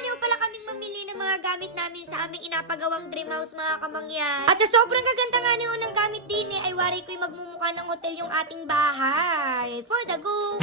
niyo pala kaming mamili ng mga gamit namin sa aming inapagawang dream house mga kamangyan. At sa sobrang gaganda nga niyo ng gamit din ay wari ko'y magmumukha ng hotel yung ating bahay. For the go!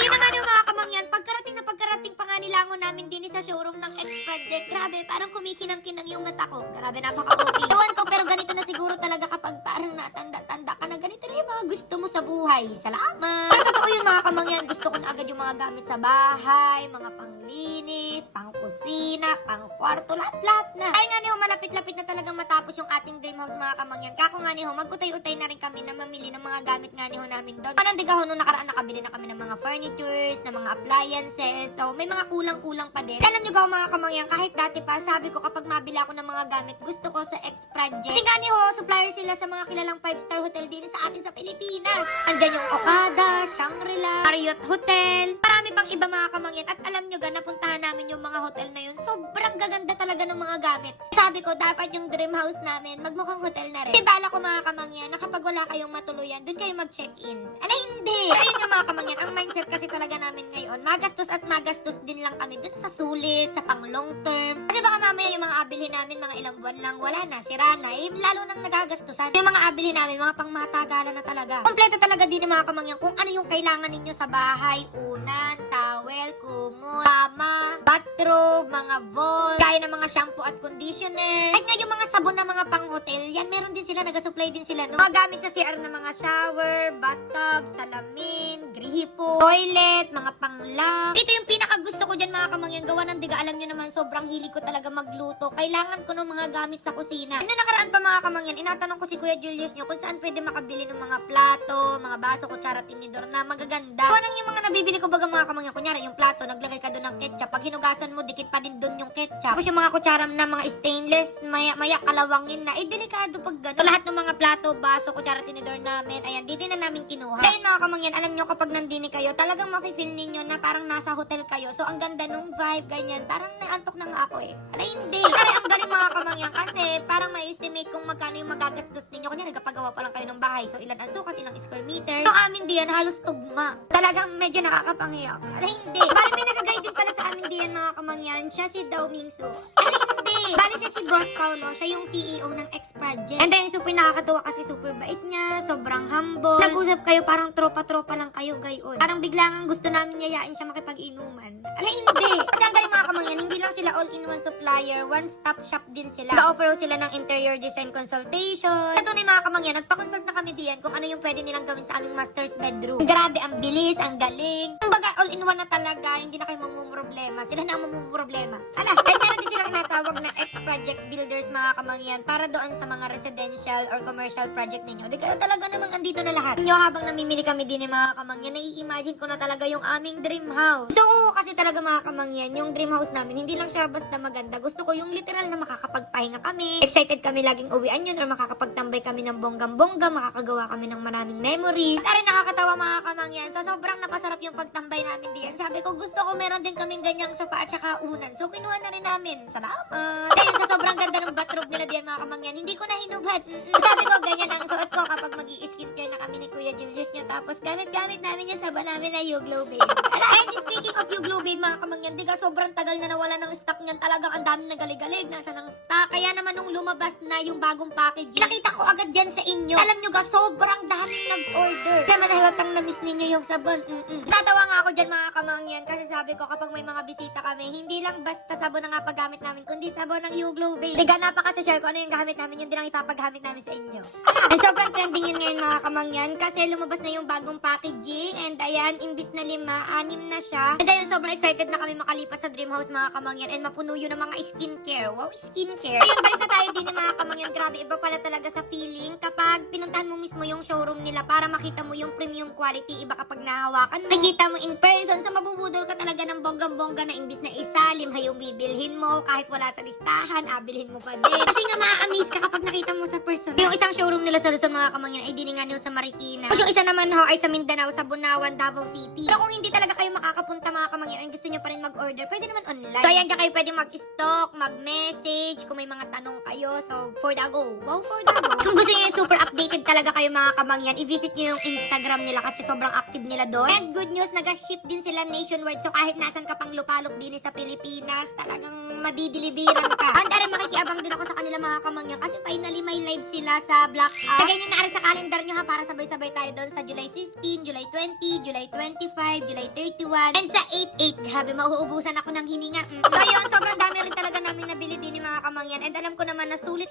Ayun na nga niyo mga kamangyan, pagkarating pa nga nilangon namin din sa showroom ng X-Project. Grabe, parang kumikinang-kinang yung mata ko. Grabe, napaka-OP. Ewan ko, pero ganito na siguro talaga kapag parang natanda-tanda ka na ganito na yung mga gusto mo sa buhay. Salamat! Pero totoo yun mga kamangyan, gusto ko na agad yung mga gamit sa bahay, mga panglinis, pangkusina, pangkwarto, lahat-lahat na. Ay nga niyo, malapit-lapit na talagang matapos yung ating dream house mga kamangyan. Kako nga niyo, mag-utay-utay na rin kami na mamili ng mga gamit nga niyo namin doon. Panandig ako nung nakaraan nakabili na kami ng mga furnitures, ng mga appliances. So, may mga kulang-kulang pa din. Alam niyo ga mga kamangyan, kahit dati pa, sabi ko kapag mabili ako ng mga gamit, gusto ko sa X-Project. Kasi nga niyo, supplier sila sa mga kilalang 5-star hotel din sa atin sa Pilipinas. Andyan yung Okada, Shangri-La, Marriott Hotel, marami pang iba mga kamangyan. At alam nyo ga, napuntahan namin yung mga hotel na yun. Sobrang gaganda talaga ng mga gamit. Sabi ko, dapat yung dream house namin, magmukhang hotel na rin. Bala ko mga kamangyan, na kapag wala kayong matuluyan, dun kayo mag-check-in. Ala, hindi! Ayun nga mga kamangyan, ang mindset kasi talaga namin ngayon, magastos at magastos din lang kami dun sa sulit, sa pang long term. Kasi baka mamaya yung mga abilhin namin, mga ilang buwan lang, wala na, sira na. Eh, lalo nang nagagastusan. Yung mga abilhin namin, mga pang matagalan na talaga. Kompleto talaga din yung mga kamangyan kung ano yung kailangan ninyo sa bahay. Unan, towel, kumot, kama, bathrobe, mga vault, kaya ng mga shampoo at conditioner. At nga yung mga sabon na mga pang-hotel, yan meron din sila, nag-supply din sila. No? Mga gamit sa CR na mga shower, bathtub, salamin, gripo, toilet, mga panglock. Ito yung pinakagusto ko dyan mga kamangyan, gawa ng diga. Alam nyo naman, sobrang hilig ko talaga magluto. Kailangan ko ng mga gamit sa kusina. Ano nakaraan pa mga kamangyan, inatanong ko si Kuya Julius nyo kung saan pwede makabili ng mga plato, mga baso, kutsara, tinidor na magaganda. Gawa ng yung mga nabibili ko baga mga kamangyan, kunyari yung plato, naglagay ka doon ng ketchup. Pag hinugasan mo, dikit pa din doon yung ketchup. Tapos yung mga kutsara na mga stainless, maya kalawangin na. Eh, delikado pag gano'n. So, lahat ng mga plato, baso, kutsara, tinidor namin, ayan, di din na namin kinuha. Kaya mga kamangyan, alam nyo kapag nandini kayo, talagang mafe-feel ninyo na parang nasa hotel kayo. So, ang ganda nung vibe, ganyan. Parang naantok na nga ako eh. Ala, hindi. Pero ang galing mga kamangyan kasi parang ma-estimate kung magkano yung magagastos ninyo. Kunyari, kapagawa pa lang kayo ng bahay. So, ilan ang sukat, ilang square meter. So, amin diyan, halos tugma. Talagang medyo nakakapangiyak. Ala, hindi. Bali, may nagagay din pala sa amin diyan mga kamangyan. Siya si Dao Mingsu. Ala, hindi. Bali, siya si Boss Paulo. Siya yung CEO ng X-Project. And then, super nakakatuwa kasi super bait niya. Sobrang humble. Nag-usap kayo, parang tropa-tropa lang kayo gayon. Parang biglang gusto namin yayain siya makipag-inuman. Ala, hindi. Kasi ang galing mga kamangyan, hindi lang sila all-in-one supplier. One-stop shop din sila. Nag-offer sila ng interior design consultation. Ito na yung mga kamangyan, nagpa-consult na kami diyan kung ano yung pwede nilang gawin sa aming master's bedroom. Grabe, ang bilis, ang galing. Kumbaga, all-in-one na talaga. Hindi na kayo mamumroblema. Sila na ang mamumroblema. Ala, ay meron din silang natawag na X-Project Builders mga kamangyan para doon sa mga residential or commercial project ninyo. Di kayo talaga namang andito na lahat. Nyo habang namimili kami din ng mga kamangyan, nai-imagine ko na talaga yung aming dream house. So, kasi talaga mga kamangyan, yung dream house namin, hindi lang siya basta maganda. Gusto ko yung literal na makakapagpahinga kami. Excited kami laging uwian yun or makakapagtambay kami ng bonggang-bongga, makakagawa kami ng maraming memories. Aray, nakakatawa mga kamangyan. So, sobrang napasarap yung pagtambay namin diyan. Sabi ko, gusto ko meron din kaming ganyang sofa at saka unan. So, kinuha na rin namin. Salamat! Dahil sa sobrang ganda ng bathrobe nila diyan mga kamangyan, hindi ko na hinubad. Sabi ko, ganyan ang suot ko kapag mag-i-skincare na kami ni Kuya Julius nyo. Tapos, gamit-gamit namin yung sabon namin na Glow Babe. And speaking of Glow Babe mga kamangyan, di ka sobrang tagal na nawala ng stock niyan. Talagang ang dami nagalig-galig. Nasa ng stock. Kaya naman nung lumabas na yung bagong package, nakita ko agad dyan sa inyo. Alam nyo ga, sobrang daming nag-order. Kaya madahalatang na-miss ninyo yung sabon. Tatawa nga ako dyan mga kamangyan kasi sabi ko kapag may mga bisita kami, hindi lang basta sabon na nga paggamit namin, kundi sabon ng Glow Babe. Diga, napaka-social ko ano yung gamit namin, yun din ang ipapagamit namin sa inyo. And sobrang trending yun ngayon mga kamangyan kasi lumabas na yung bagong packaging and ayan, imbis na 5, 6 na siya. And ayun, sobrang excited na kami makalipat sa dream house mga kamangyan and mapuno yun ng mga skincare. Wow, skincare. Ayun, balik na tayo din ng mga kamangyan. Grabe, iba pala talaga sa feeling kapag pinuntahan mo mismo yung showroom nila para makita mo yung premium quality. Iba kapag nahawakan mo, nakita mo in person, so mabubudol ka talaga ng bonggang-bongga na imbis na isa, 5 yung bibilhin mo kahit wala sa listahan, bilhin mo pa din. Kasi nga ma-amaze ka kapag nakita mo sa person. Yung isang showroom nila sa Luzon mga kamangyan ay dini nga nila sa Marikina. Tapos yung isa naman ho ay sa Mindanao, sa Bunawan, Davao City. Pero kung hindi talaga kayo makakapunta mga kamangyan and gusto nyo pa rin mag-order, pwede naman online. So ayan, dyan kayo pwede mag-stalk, mag-message, kung may mga tanong kayo. So, for the go. Wow, for the go. Kung gusto niyo yung super updated talaga kayo mga kamangyan, i-visit niyo yung Instagram nila kasi sobrang active nila doon. And good news, nag-ship din sila nationwide. So, kahit nasan ka pang lupalop din sa Pilipinas, talagang madidilibiran ka. And aray, makikiabang din ako sa kanila mga kamangyan kasi finally may live sila sa Blackout. Lagay nyo na rin sa calendar nyo ha para sabay-sabay tayo doon sa July 15, July 20, July 25, July 31, and sa 8-8. Grabe, mauubusan ako ng hininga. So yun, sobrang dami rin talaga namin nabili din ni mga kamangyan. And alam ko naman na sulit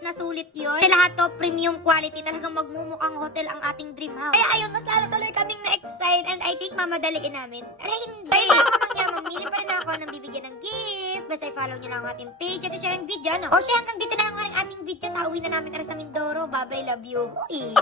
yun. Sa lahat to, premium quality. Talagang magmumukhang hotel ang ating dream house. Kaya ayun, mas lalo tuloy kaming na-excite and I think mamadaliin namin. Aray, hindi. Ay, mga kamangyan, mamili pa rin ako ng bibigyan ng gift. Basta i-follow nyo lang ang ating page at i-share ang video, no? O siya, hanggang dito na lang ang ating video. Tauwi na namin sa Mindoro. Bye-bye, love you. Uy.